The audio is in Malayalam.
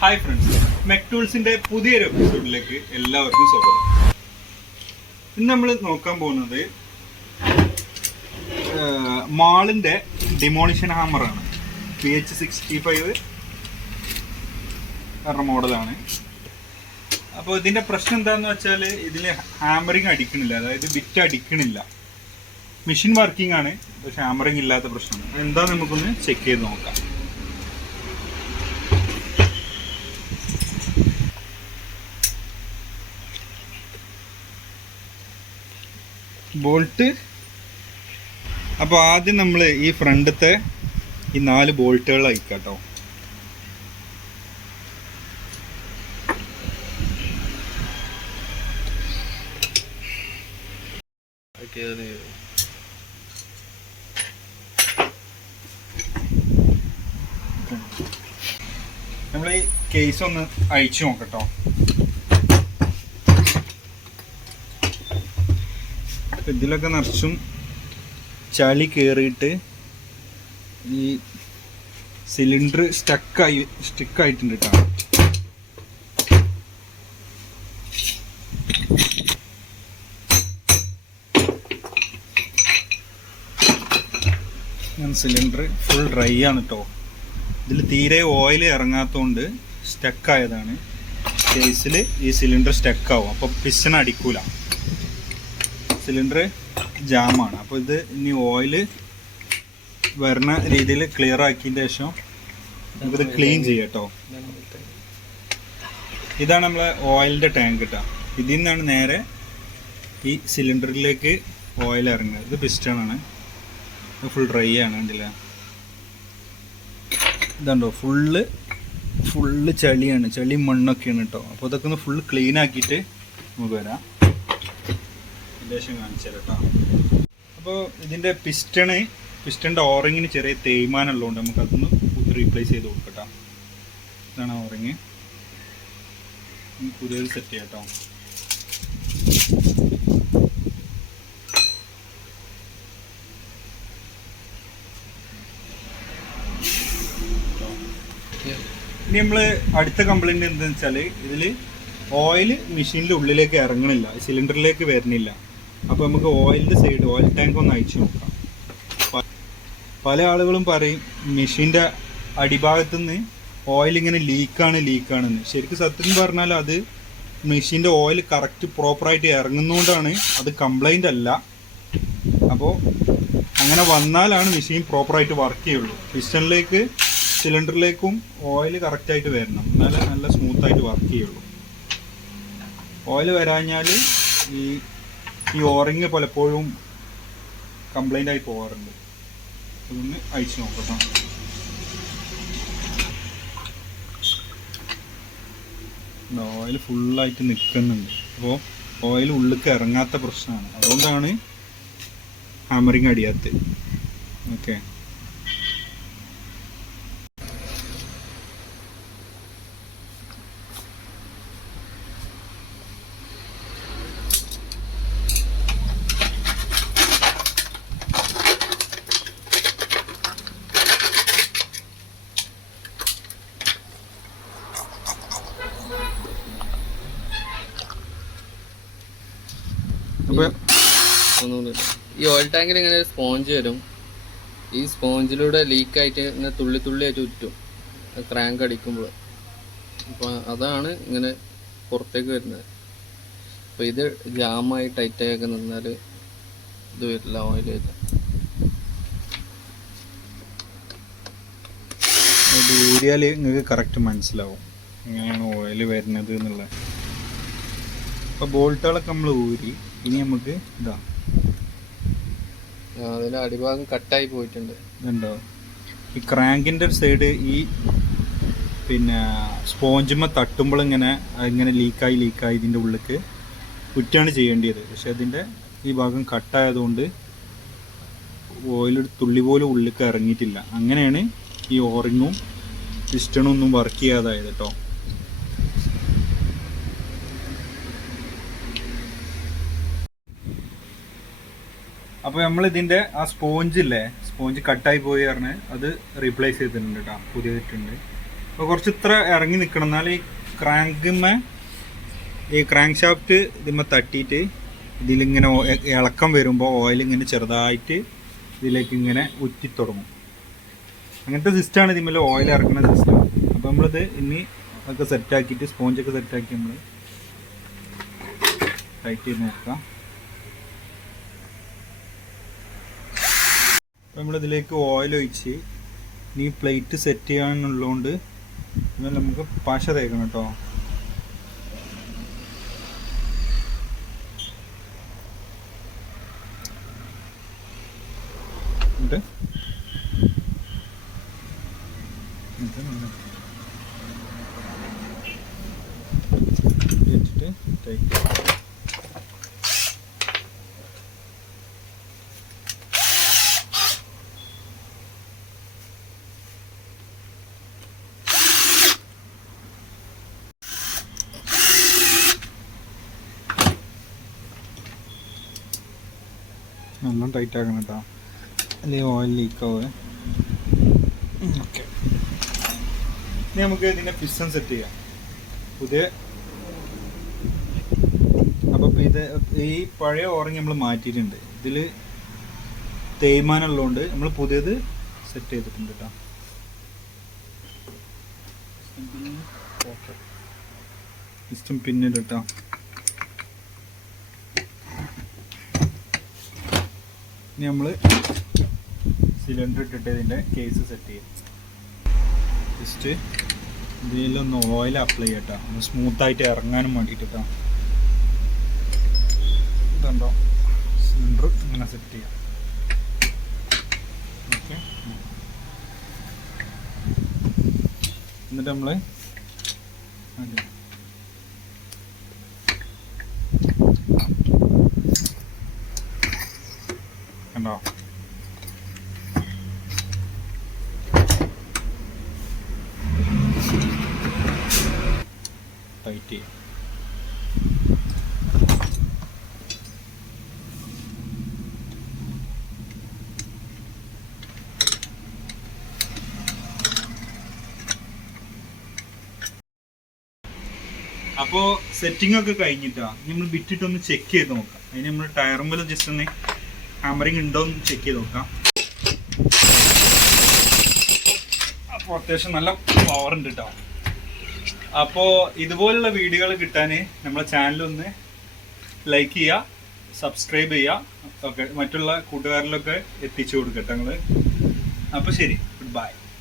ഹായ് ഫ്രണ്ട്സ് മെക്ടൂൾസിന്റെ പുതിയൊരു എപ്പിസോഡിലേക്ക് എല്ലാവർക്കും സ്വാഗതം. ഇന്ന് നമ്മൾ നോക്കാൻ പോകുന്നത് മാളിന്റെ ഡിമോളിഷൻ ഹാമറാണ് പി എച്ച് സിക്സ്റ്റി ഫൈവ് പറഞ്ഞ മോഡലാണ് അപ്പോൾ ഇതിന്റെ പ്രശ്നം എന്താണെന്ന് വെച്ചാൽ ഇതിൽ ഹാമറിങ് അടിക്കണില്ല. അതായത് ബിറ്റ് അടിക്കണില്ല. മെഷീൻ വർക്കിംഗ് ആണ് പക്ഷെ ഹാമറിങ് ഇല്ലാത്ത പ്രശ്നമാണ്. എന്താ നമുക്കൊന്ന് ചെക്ക് ചെയ്ത് നോക്കാം. ബോൾട്ട്. അപ്പോൾ ആദ്യം നമ്മൾ ഈ ഫ്രണ്ടത്തെ ഈ നാല് ബോൾട്ടുകൾ അയക്കാട്ടോ കേട്ടോ നമ്മൾ ഈ കേസ് ഒന്ന് അയച്ചു നോക്കട്ടോ. ഇതിലൊക്കെ നിറച്ചും ചളി കയറിയിട്ട് ഈ സിലിണ്ടർ സ്റ്റക്കായി സ്റ്റിക്കായിട്ടുണ്ട് കേട്ടോ ഞാൻ സിലിണ്ടർ ഫുൾ ഡ്രൈ ആണ് കേട്ടോ ഇതിൽ തീരെ ഓയിൽ ഇറങ്ങാത്തതുകൊണ്ട് സ്റ്റക്കായതാണ്. കേസിൽ ഈ സിലിണ്ടർ സ്റ്റക്കാവും. അപ്പോൾ പിസ്റ്റൺ അടിക്കൂല. സിലിണ്ടർ ജാമാണ്. അപ്പോൾ ഇത് ഇനി ഓയിൽ വരുന്ന രീതിയിൽ ക്ലിയർ ആക്കിയ ശേഷം നമുക്കിത് ക്ലീൻ ചെയ്യാം കേട്ടോ ഇതാണ് നമ്മളെ ഓയിലിന്റെ ടാങ്ക് കേട്ടോ ഇതിൽ നിന്നാണ് നേരെ ഈ സിലിണ്ടറിലേക്ക് ഓയിൽ ഇറങ്ങുന്നത് ഇത് പിസ്റ്റൺ ആണ്. ഫുൾ ഡ്രൈ ആണ് കണ്ടില്ല ഇതുണ്ടോ? ഫുള്ള് ഫുള്ള് ചളിയാണ്. ചളി മണ്ണൊക്കെയാണ് കേട്ടോ അപ്പോൾ ഇതൊക്കെ ഒന്ന് ഫുള്ള് ക്ലീൻ ആക്കിയിട്ട് നമുക്ക് വരാം. ലേശം കാണിച്ചു തരാം അപ്പോൾ ഇതിന്റെ പിസ്റ്റണ് പിസ്റ്റണിന്റെ ഓറിങ്ങിന് ചെറിയ തേയ്മാനം ഉള്ളതുകൊണ്ട് നമുക്ക് അതൊന്ന് റീപ്ലേസ് ചെയ്ത് കൊടുക്കട്ടോ. ഇതാണ് ഓറിങ് പുതിയത് സെറ്റ് ചെയ്യട്ടോ ഇനി നമ്മൾ അടുത്ത കംപ്ലൈന്റ് എന്താണെന്ന് വെച്ചാൽ ഇതിൽ ഓയിൽ മെഷീനിന്റെ ഉള്ളിലേക്ക് ഇറങ്ങണില്ല സിലിണ്ടറിലേക്ക് വരുന്നില്ല. അപ്പോൾ നമുക്ക് ഓയിലിന്റെ സൈഡ് ഓയിൽ ടാങ്ക് ഒന്ന് അയച്ചു നോക്കാം. പല ആളുകളും പറയും മെഷീന്റെ അടിഭാഗത്തു നിന്ന് ഓയിൽ ഇങ്ങനെ ലീക്കാണ് ലീക്കാണെന്ന് ശരിക്കും സത്യം പറഞ്ഞാൽ അത് മെഷീന്റെ ഓയിൽ കറക്റ്റ് പ്രോപ്പറായിട്ട് ഇറങ്ങുന്നതുകൊണ്ടാണ് അത് കംപ്ലൈന്റ് അല്ല. അപ്പോൾ അങ്ങനെ വന്നാലാണ് മെഷീൻ പ്രോപ്പറായിട്ട് വർക്ക് ചെയ്യുള്ളൂ. പിസ്റ്റണിലേക്ക് സിലിണ്ടറിലേക്കും ഓയിൽ കറക്റ്റായിട്ട് വരണം. എന്നാലേ നല്ല സ്മൂത്തായിട്ട് വർക്ക് ചെയ്യുള്ളൂ. ഓയിൽ വരാഞ്ഞാൽ ഈ ഈ ഓറിങ് പലപ്പോഴും കംപ്ലൈന്റ് ആയി പോകാറുണ്ട് അതൊന്ന് അയച്ചു നോക്കാം ഓയിൽ ഫുള്ളായിട്ട് നിൽക്കുന്നുണ്ട് അപ്പോൾ ഓയിൽ ഉള്ളിലേക്ക് ഇറങ്ങാത്ത പ്രശ്നമാണ്. അതുകൊണ്ടാണ് ഹാമറിങ് അടിയാത്തത്. ഓക്കെ ഈ ഓയിൽ ടാങ്കിൽ ഇങ്ങനെ ഒരു സ്പോഞ്ച് വരും. ഈ സ്പോഞ്ചിലൂടെ ലീക്കായിട്ട് ഇങ്ങനെ തുള്ളി തുള്ളിയായിട്ട് ഉറ്റും ക്രാങ്ക് അടിക്കുമ്പോൾ. അപ്പോൾ അതാണ് ഇങ്ങനെ പുറത്തേക്ക് വരുന്നത്. അപ്പോൾ ഇത് ജാമായി ടൈറ്റായൊക്കെ നിന്നാൽ ഇത് വരില്ല ഓയിലായിട്ട് ഇത് ഊരിയാൽ നിങ്ങൾക്ക് കറക്റ്റ് മനസ്സിലാവും. എങ്ങനെയാണ് ഓയിൽ വരുന്നത് എന്നുള്ളത്. അപ്പോൾ ബോൾട്ടുകളൊക്കെ നമ്മൾ ഊരി ഇനി നമുക്ക് ഇതാ. അതിന്റെ അടിഭാഗം കട്ടായി പോയിട്ടുണ്ട്. ഇതുണ്ടോ? ഈ ക്രാങ്കിന്റെ സൈഡ് ഈ പിന്നെ സ്പോഞ്ചുമ്മ തട്ടുമ്പോൾ ഇങ്ങനെ ഇങ്ങനെ ലീക്കായി ലീക്കായി ഇതിന്റെ ഉള്ളിലേക്ക് കുറ്റാണ് ചെയ്യേണ്ടത് പക്ഷെ അതിന്റെ ഈ ഭാഗം കട്ടായതുകൊണ്ട് ഓയിലൊരു തുള്ളി പോലും ഉള്ളിലേക്ക് ഇറങ്ങിയിട്ടില്ല. അങ്ങനെയാണ് ഈ ഓറിങ്ങും പിസ്റ്റണും ഒന്നും വർക്ക് ചെയ്യാതായത് കേട്ടോ അപ്പോൾ നമ്മൾ ഇതിന്റെ ആ സ്പോഞ്ച് ഇല്ലേ സ്പോഞ്ച് കട്ടായി പോയി പറഞ്ഞ് അത് റീപ്ലേസ് ചെയ്തിട്ടുണ്ട് കേട്ടോ പുതിയതിട്ടുണ്ട് അപ്പോൾ കുറച്ച് ഇത്ര ഇറങ്ങി നിൽക്കണം എന്നാൽ ഈ ക്രാങ്കുമ്മ ഈ ക്രാങ്ക് ഷാഫ്റ്റ് ഇതിമ്മ തട്ടിയിട്ട് ഇതിലിങ്ങനെ ഇളക്കം വരുമ്പോൾ ഓയിൽ ഇങ്ങനെ ചെറുതായിട്ട് ഇതിലേക്ക് ഇങ്ങനെ ഉറ്റി തുടങ്ങും. അങ്ങനത്തെ സിസ്റ്റമാണ് ഇതിന്മേൽ ഓയിൽ ഇറക്കുന്ന സിസ്റ്റം അപ്പോൾ നമ്മളിത് ഇനി ഒക്കെ സെറ്റാക്കിയിട്ട് സ്പോഞ്ചൊക്കെ സെറ്റാക്കി നമ്മൾ ടൈറ്റ് ചെയ്ത് നോക്കാം. നമ്മളിതിലേക്ക് ഓയിൽ ഒഴിച്ച് ഇനി പ്ലേറ്റ് സെറ്റ് ചെയ്യാനുള്ളതുകൊണ്ട് നമുക്ക് പശ തേക്കണം കേട്ടോ. എന്നിട്ട് നമ്മൾ നല്ല ടൈറ്റ് ആക്കണം കേട്ടോ അല്ലെങ്കിൽ ഓയിൽ ലീക്ക് ആവുക ഓക്കെ ഇനി നമുക്ക് ഇതിന്റെ പിസ്റ്റൺ സെറ്റ് ചെയ്യാം. പുതിയ അപ്പോൾ ഇത് ഈ പഴയ ഓറഞ്ച് നമ്മൾ മാറ്റിയിട്ടുണ്ട്. ഇതിൽ തേയ്മാനം ഉള്ളതുകൊണ്ട് നമ്മൾ പുതിയത് സെറ്റ് ചെയ്തിട്ടുണ്ട് കേട്ടോ പിസ്റ്റൺ പിന്നിട്ടോ ഇനി നമ്മൾ സിലിണ്ടർ ഇട്ടിട്ട് ഇതിന്റെ കേസ് സെറ്റ് ചെയ്യും. ജസ്റ്റ് ഇതിലൊന്ന് ഓയിൽ അപ്ലൈ ചെയ്യട്ടോ. ഒന്ന് സ്മൂത്തായിട്ട് ഇറങ്ങാനും വേണ്ടിയിട്ട്. കേട്ടോ ഇതുണ്ടോ? സിലിണ്ടർ ഇങ്ങനെ സെറ്റ് ചെയ്യാം. ഓക്കെ എന്നിട്ട് നമ്മൾ കണ്ടോ ടൈറ്റ് ചെയ്യാം. അപ്പോൾ സെറ്റിംഗ് ഒക്കെ കഴിഞ്ഞിട്ടാ. നമ്മൾ ബിറ്റിട്ടൊന്ന് ചെക്ക് ചെയ്ത് നോക്കാം. അതിന് നമ്മൾ ടയറുമ്പോൾ ജസ്റ്റ് ഒന്ന് ഹാമറിങ് ഉണ്ടോ എന്ന് ചെക്ക് ചെയ്ത് നോക്കാം. അപ്പോൾ അത്യാവശ്യം നല്ല പവർ ഉണ്ട് കേട്ടോ അപ്പോൾ ഇതുപോലുള്ള വീഡിയോകൾ കിട്ടാൻ നമ്മളെ ഒന്ന് ലൈക്ക് ചെയ്യുക സബ്സ്ക്രൈബ് ചെയ്യുക ഓക്കെ മറ്റുള്ള കൂട്ടുകാരിലൊക്കെ എത്തിച്ചു കൊടുക്കട്ടെ നിങ്ങൾ അപ്പോൾ ശരി ഗുഡ് ബൈ